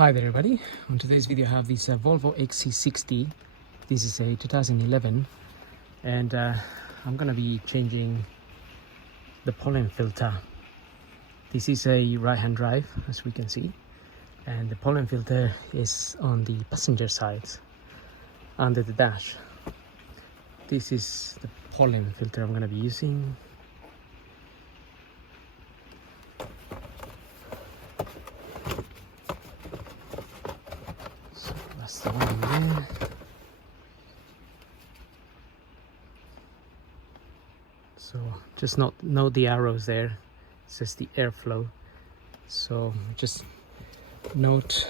Hi there everybody, on today's video I have this Volvo XC60. This is a 2011 and I'm gonna be changing the pollen filter. This is a right-hand drive, as we can see, and the pollen filter is on the passenger side under the dash. This is the pollen filter I'm gonna be using. That's the one there. So just note the arrows there. It says the airflow. So just note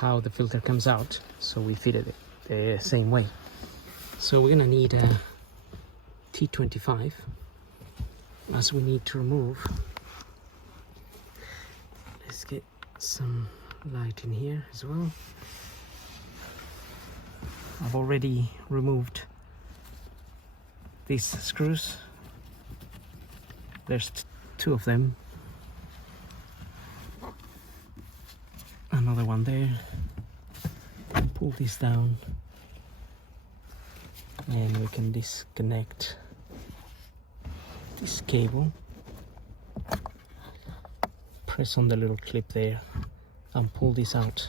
how the filter comes out, so we fit it the same way. So we're gonna need a T25, as we need to remove. Let's get some light in here as well. I've already removed these screws. There's two of them. Another one there. Pull this down and we can disconnect this cable. Press on the little clip there and pull this out.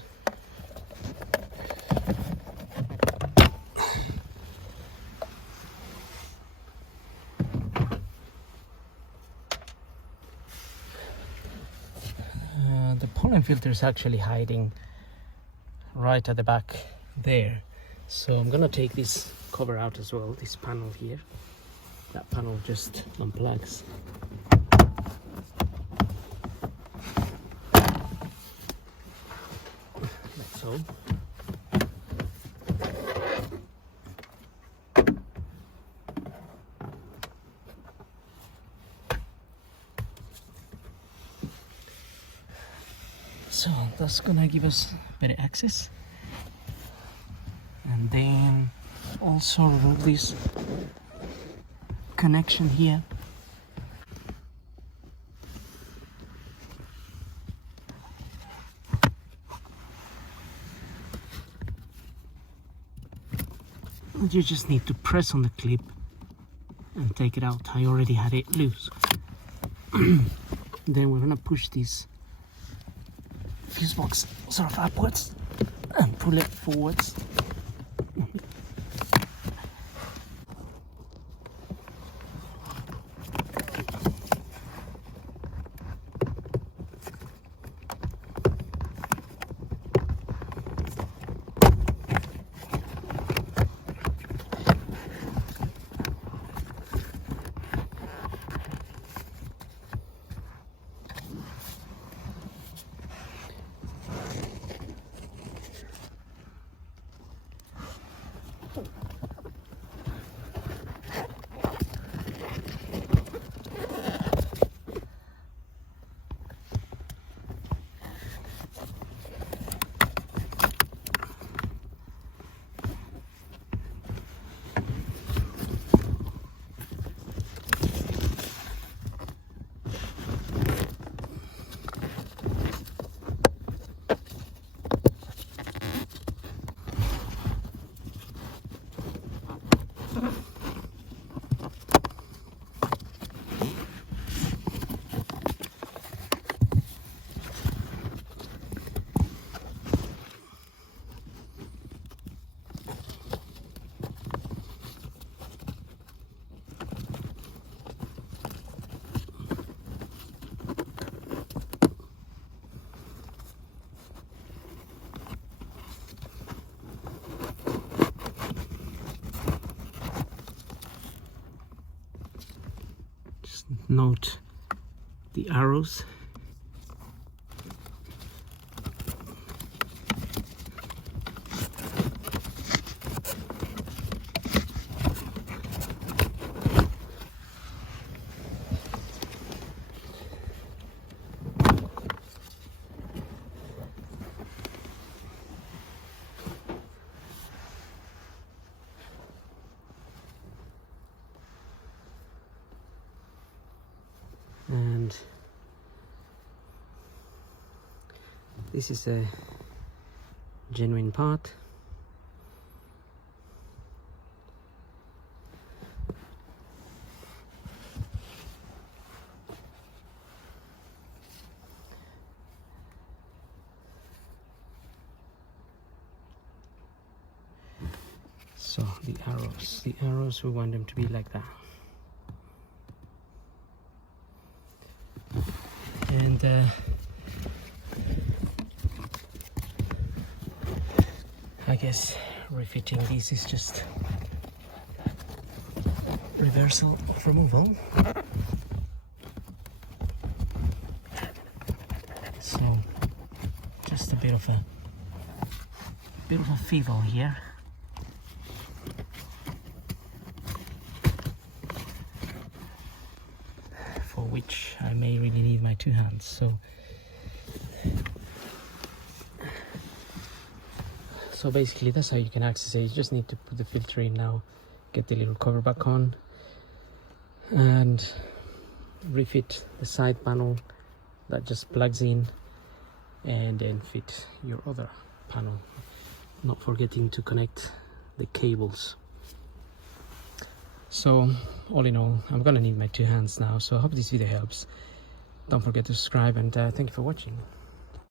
The pollen filter is actually hiding right at the back there, so I'm gonna take this cover out as well, this panel here. That panel just unplugs. Like so. So that's gonna give us better access, and then also remove this connection here. You just need to press on the clip and take it out. I already had it loose. Then we're gonna push this fuse box sort of upwards and pull it forwards. Note the arrows. And this is a genuine part. So the arrows, we want them to be like that. And I guess refitting these is just reversal of removal. So just a bit of a fiddle here. For which I may really need my two hands. So basically that's how you can access it. You just need to put the filter in now, get the little cover back on, and refit the side panel that just plugs in, and then fit your other panel, not forgetting to connect the cables. So all in all, I'm gonna need my two hands now, so I hope this video helps. Don't forget to subscribe, and thank you for watching.